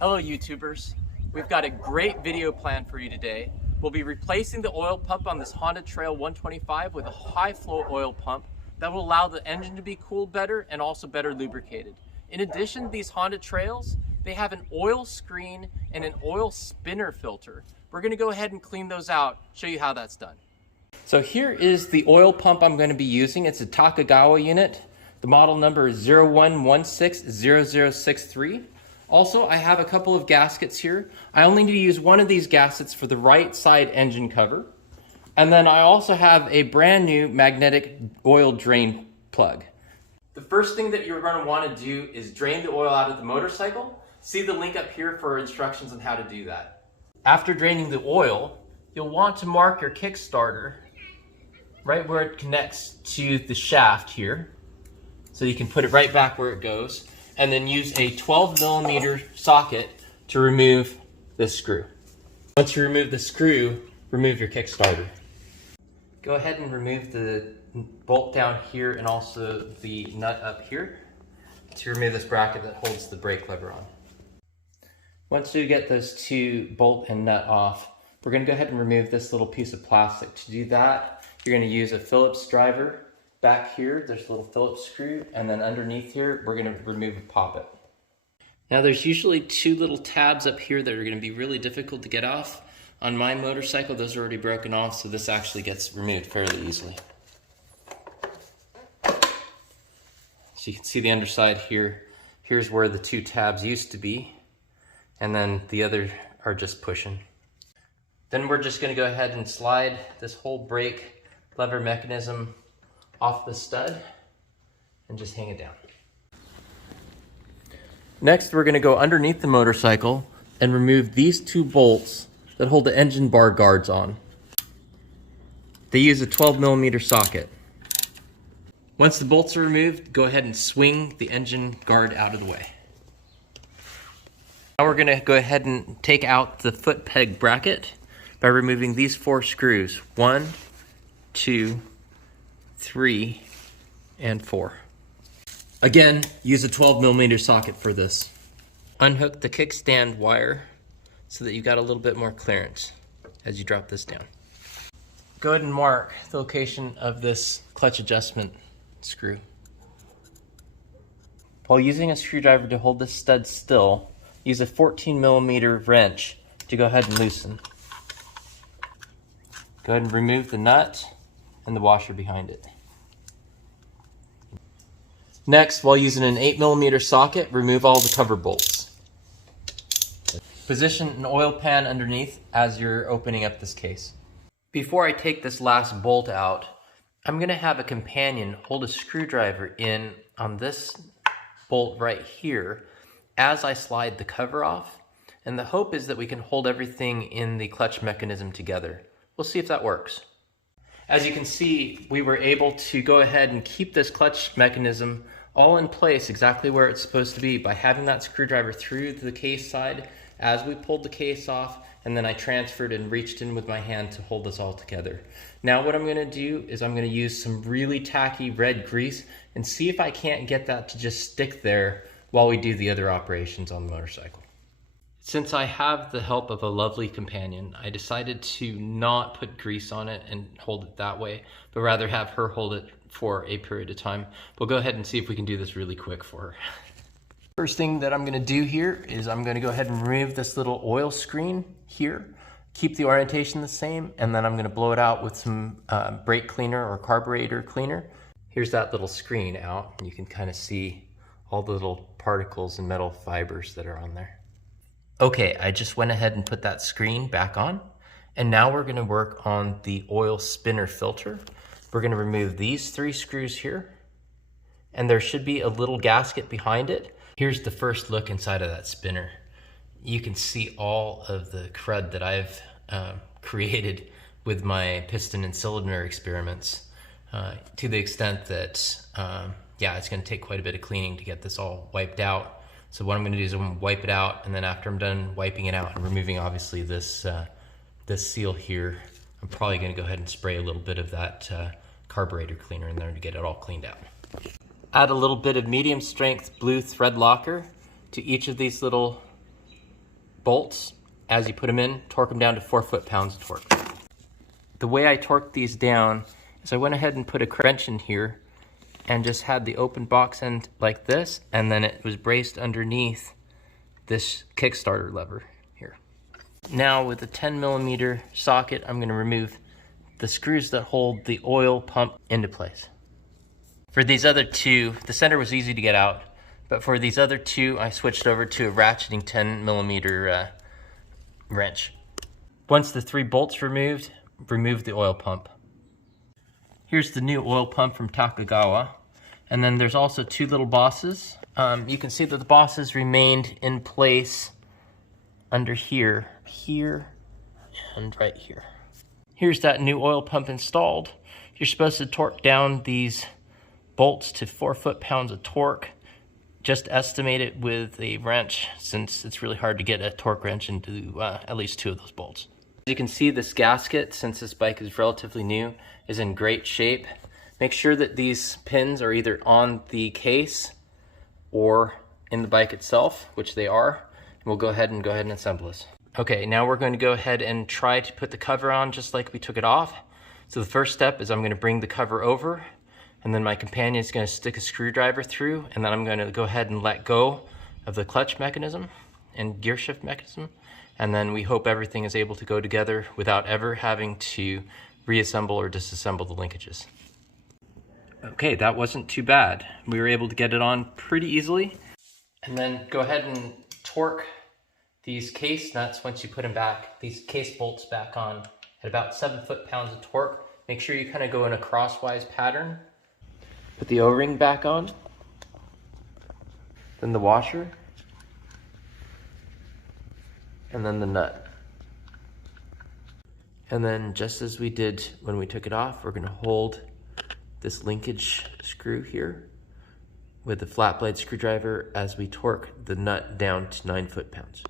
Hello YouTubers, we've got a great video plan for you today. We'll be replacing the oil pump on this Honda Trail 125 with a high flow oil pump that will allow the engine to be cooled better and also better lubricated. In addition, these Honda Trails, they have an oil screen and an oil spinner filter. We're going to go ahead and clean those out, show you how that's done. So here is the oil pump I'm going to be using. It's a Takegawa unit. The model number is 01160063. Also, I have a couple of gaskets here. I only need to use one of these gaskets for the right side engine cover. And then I also have a brand new magnetic oil drain plug. The first thing that you're going to want to do is drain the oil out of the motorcycle. See the link up here for instructions on how to do that. After draining the oil, you'll want to mark your Kickstarter right where it connects to the shaft here. So you can put it right back where it goes. And then use a 12mm socket to remove this screw. Once you remove the screw, remove your Kickstarter. Go ahead and remove the bolt down here and also the nut up here to remove this bracket that holds the brake lever on. Once you get those two bolt and nut off, we're going to go ahead and remove this little piece of plastic. To do that, you're going to use a Phillips driver. Back here, there's a little Phillips screw, and then underneath here, we're going to remove a poppet. Now there's usually two little tabs up here that are going to be really difficult to get off. On my motorcycle, those are already broken off, so this actually gets removed fairly easily. So you can see the underside here. Here's where the two tabs used to be, and then the other are just pushing. Then we're just going to go ahead and slide this whole brake lever mechanism off the stud and just hang it down. Next, we're going to go underneath the motorcycle and remove these two bolts that hold the engine bar guards on. They use a 12mm socket. Once the bolts are removed, go ahead and swing the engine guard out of the way. Now we're going to go ahead and take out the foot peg bracket by removing these 4 screws. 1, 2, 3, and 4. Again, use a 12mm socket for this. Unhook the kickstand wire so that you got a little bit more clearance as you drop this down. Go ahead and mark the location of this clutch adjustment screw. While using a screwdriver to hold this stud still, use a 14mm wrench to go ahead and loosen. Go ahead and remove the nut and the washer behind it. Next, while using an 8mm socket, remove all the cover bolts. Position an oil pan underneath as you're opening up this case. Before I take this last bolt out, I'm going to have a companion hold a screwdriver in on this bolt right here as I slide the cover off, and the hope is that we can hold everything in the clutch mechanism together. We'll see if that works. As you can see, we were able to go ahead and keep this clutch mechanism all in place exactly where it's supposed to be by having that screwdriver through the case side as we pulled the case off, and then I transferred and reached in with my hand to hold this all together. Now what I'm going to do is I'm going to use some really tacky red grease and see if I can't get that to just stick there while we do the other operations on the motorcycle. Since I have the help of a lovely companion, I decided to not put grease on it and hold it that way, but rather have her hold it for a period of time. We'll go ahead and see if we can do this really quick for her. First thing that I'm going to do here is I'm going to go ahead and remove this little oil screen here, keep the orientation the same, and then I'm going to blow it out with some brake cleaner or carburetor cleaner. Here's that little screen out, and you can kind of see all the little particles and metal fibers that are on there. Okay, I just went ahead and put that screen back on, and now we're going to work on the oil spinner filter. We're going to remove these 3 screws here, and there should be a little gasket behind it. Here's the first look inside of that spinner. You can see all of the crud that I've created with my piston and cylinder experiments, to the extent that, yeah, it's going to take quite a bit of cleaning to get this all wiped out. So what I'm going to do is I'm going to wipe it out, and then after I'm done wiping it out and removing obviously this seal here, I'm probably going to go ahead and spray a little bit of that carburetor cleaner in there to get it all cleaned out. Add a little bit of medium strength blue thread locker to each of these little bolts, as you put them in, torque them down to 4 foot-pounds of torque. The way I torqued these down is I went ahead and put a wrench in here and just had the open box end like this, and then it was braced underneath this Kickstarter lever here. Now with a 10mm socket, I'm going to remove the screws that hold the oil pump into place. For these other two, the center was easy to get out, but for these other two, I switched over to a ratcheting 10mm wrench. Once the 3 bolts removed, remove the oil pump. Here's the new oil pump from Takegawa. And then there's also 2 little bosses. You can see that the bosses remained in place under here, and right here. Here's that new oil pump installed. You're supposed to torque down these bolts to 4 foot-pounds of torque. Just estimate it with a wrench, since it's really hard to get a torque wrench into at least 2 of those bolts. As you can see, this gasket, since this bike is relatively new, is in great shape. Make sure that these pins are either on the case or in the bike itself, which they are. We'll go ahead and assemble this. Okay, now we're going to go ahead and try to put the cover on just like we took it off. So the first step is I'm going to bring the cover over, and then my companion is going to stick a screwdriver through, and then I'm going to go ahead and let go of the clutch mechanism and gear shift mechanism, and then we hope everything is able to go together without ever having to reassemble or disassemble the linkages. Okay, that wasn't too bad. We were able to get it on pretty easily. And then go ahead and torque these case nuts once you put them back, these case bolts back on at about 7 foot-pounds of torque. Make sure you kind of go in a crosswise pattern. Put the O-ring back on, then the washer, and then the nut. And then just as we did when we took it off, we're going to hold this linkage screw here with the flat blade screwdriver as we torque the nut down to 9 foot-pounds.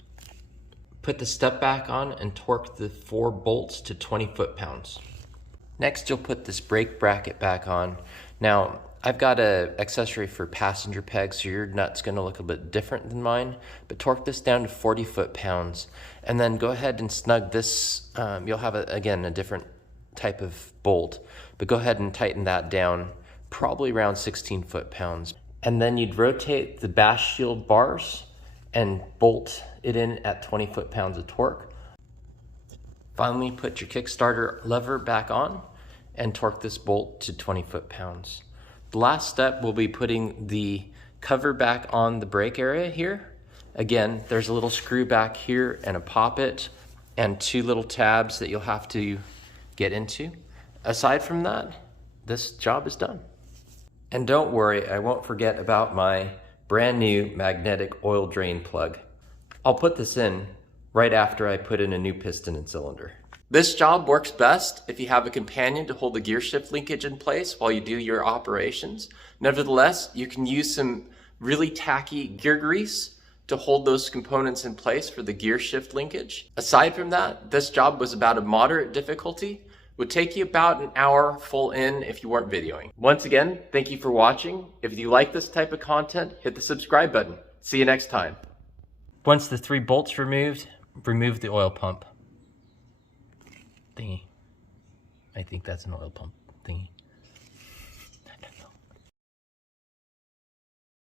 Put the step back on and torque the 4 bolts to 20 foot-pounds. Next, you'll put this brake bracket back on. Now, I've got an accessory for passenger pegs, so your nut's going to look a bit different than mine, but torque this down to 40 foot-pounds, and then go ahead and snug this. You'll have, again, a different type of bolt, but go ahead and tighten that down, probably around 16 foot-pounds. And then you'd rotate the bash shield bars and bolt it in at 20 foot-pounds of torque. Finally, put your Kickstarter lever back on and torque this bolt to 20 foot-pounds. The last step will be putting the cover back on the brake area here. Again, there's a little screw back here and a poppet and 2 little tabs that you'll have to get into. Aside from that, this job is done. And don't worry, I won't forget about my brand new magnetic oil drain plug. I'll put this in right after I put in a new piston and cylinder. This job works best if you have a companion to hold the gear shift linkage in place while you do your operations. Nevertheless, you can use some really tacky gear grease to hold those components in place for the gear shift linkage. Aside from that, this job was about a moderate difficulty. Would take you about an hour full in if you weren't videoing. Once again, thank you for watching. If you like this type of content, hit the subscribe button. See you next time. Once the 3 bolts removed, remove the oil pump thingy. I think that's an oil pump thingy.